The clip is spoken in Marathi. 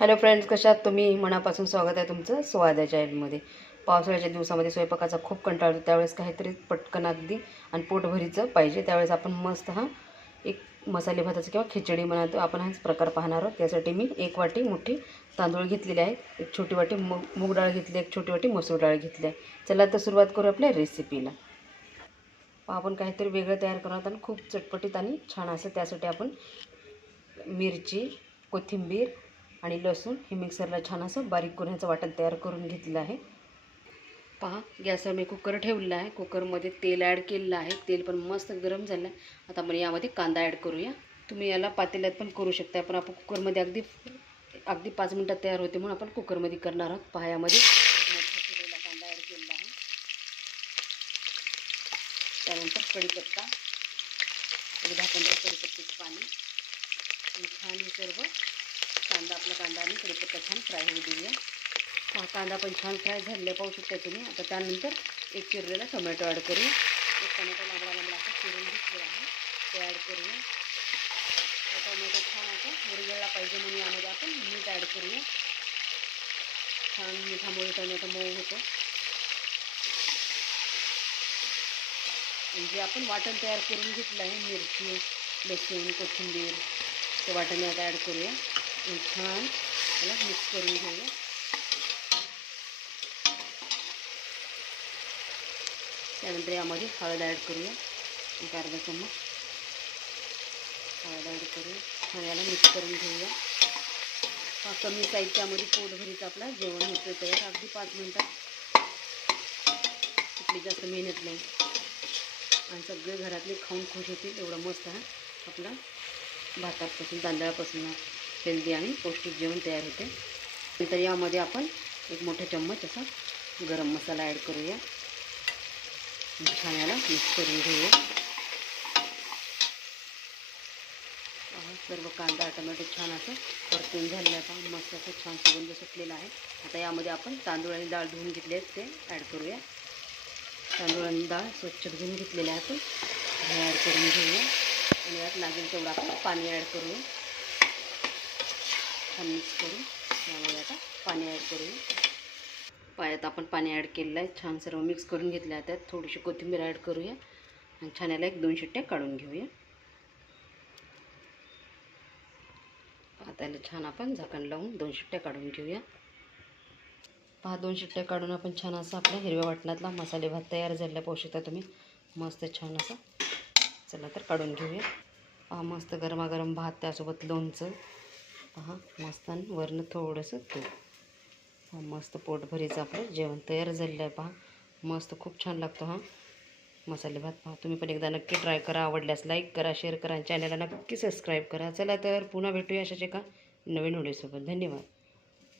हॅलो फ्रेंड्स, कशा आहात तुम्ही? मनापासून स्वागत आहे तुमचं स्वाद या चॅनलमध्ये. पावसाळ्याच्या दिवसामध्ये स्वयंपाकाचा खूप कंटाळा येतो, त्यावेळेस काहीतरी पटकन अगदी आणि पोटभरीचं पाहिजे. त्यावेळेस आपण मस्त एक मसाले भाताचं किंवा खिचडी बनवतो. आपण हाच प्रकार पाहणार आहोत. त्यासाठी मी 1 वाटी मोठी तांदूळ घेतलेले आहेत, 1 छोटी वाटी मूग डाळ घेतली, 1 छोटी वाटी मसूर डाळ घेतली आहे. चला तर सुरुवात करू आपल्या रेसिपीला. आपण काहीतरी वेगळं तयार करणार आहोत आणि खूप चटपटीत आणि छान असं. त्यासाठी आपण मिरची, कोथिंबीर आणि लसूण हे मिक्सरला छान असं बारीक करून ह्याचं वाटण तयार करून घेतलेलं आहे. पहा, गॅसवर मी कुकर ठेवलेला आहे. कुकरमध्ये तेल ॲड केलेलं आहे. तेल पण मस्त गरम झालं आहे. आता आपण यामध्ये कांदा ॲड करूया. तुम्ही याला पातेल्यात पण करू शकता, पण आपण कुकरमध्ये अगदी 5 मिनटात तयार होते म्हणून आपण कुकरमध्ये करणार आहोत. पहा, यामध्ये मोठा चिरलेला कांदा ॲड केलेला आहे. त्यानंतर कढीपत्ता, 10-15 कढीपत्त्याचे पाणी. छान हे सर्व कांदा आणि कढीपत्ता छान फ्राय होऊ देऊया. हा कांदा पण छान फ्राय झालेला पाहू शकता तुम्ही. आता त्यानंतर 1 चिरलेला टोमॅटो ॲड करूया. 1 टोमॅटो लांबडा असं चिरून घेतलेला आहे, ते ॲड करूया. टोमॅटो छान असं मुरगळला पाहिजे म्हणून यामध्ये आपण मीठ ॲड करूया. छान मिठामुळे टोमॅटो मऊ होतो. म्हणजे आपण वाटण तयार करून घेतलं आहे, मिरची, लसूण, कोथिंबीर, ते वाटण यात ॲड करूया. छान त्याला मिक्स करून घेऊया. त्यानंतर यामध्ये हळद ॲड करूया, 1 अर्धा चम्मच हळद ॲड करूया. छान याला मिक्स करून घेऊया. कमी साहित्यामध्ये पोटभरीचं आपलं जेवण होतं तयार. अगदी 5 मिनटात, कुठली जास्त मेहनत नाही आणि सगळे घरातले खाऊन खुश होतील एवढं मस्त आपला भातापासून तांदळापासून हेल्दी आणि पौष्टिक जेवण तयार होते. नंतर यामध्ये आपण 1 मोठा चम्मच असा गरम मसाला ॲड करूया. छान याला मिक्स करून घेऊया. सर्व कांदा टोमॅटो छान असं परतून झालेलं आहे. मस्त असं छान सुगंध सुटलेला आहे. आता यामध्ये आपण तांदूळ आणि डाळ धुवून घेतले आहेत ते ॲड करूया. तांदूळ आणि डाळ स्वच्छ धुवून घेतलेले आहे आपण हे ॲड करून घेऊया. आणि यात लागेल तेवढं आपण पाणी ॲड करूया. छान मिक्स करून यामध्ये आता पाणी ॲड करूया. पायात आपण पाणी ॲड केलेलं आहे. छान सर्व मिक्स करून घेतलं आहे. त्यात थोडीशी कोथिंबीर ॲड करूया आणि छान याला 1-2 शिट्ट्या काढून घेऊया. आता याला छान आपण झाकण लावून 2 शिट्ट्या काढून घेऊया. पहा, 2 शिट्ट्या काढून आपण छान असं आपल्या हिरव्या वाटणातला मसाले भात तयार झालेला पाहू शकता तुम्ही. मस्त छान असं. चला तर काढून घेऊया. पहा, मस्त गरमागरम भात, त्यासोबत लोणचं. पहा मस्त, आणि वरनं थोडंसं तूप. मस्त पोटभरीचं आपलं जेवण तयार झालेलं आहे. पहा मस्त, खूप छान लागतो हा मसाले भात. पहा, तुम्ही पण एकदा नक्की ट्राय करा. आवडल्यास लाईक करा, शेअर करा आणि चॅनलला नक्की सबस्क्राईब करा. चला तर पुन्हा भेटूया अशाच एका नवीन व्हिडिओसोबत. धन्यवाद.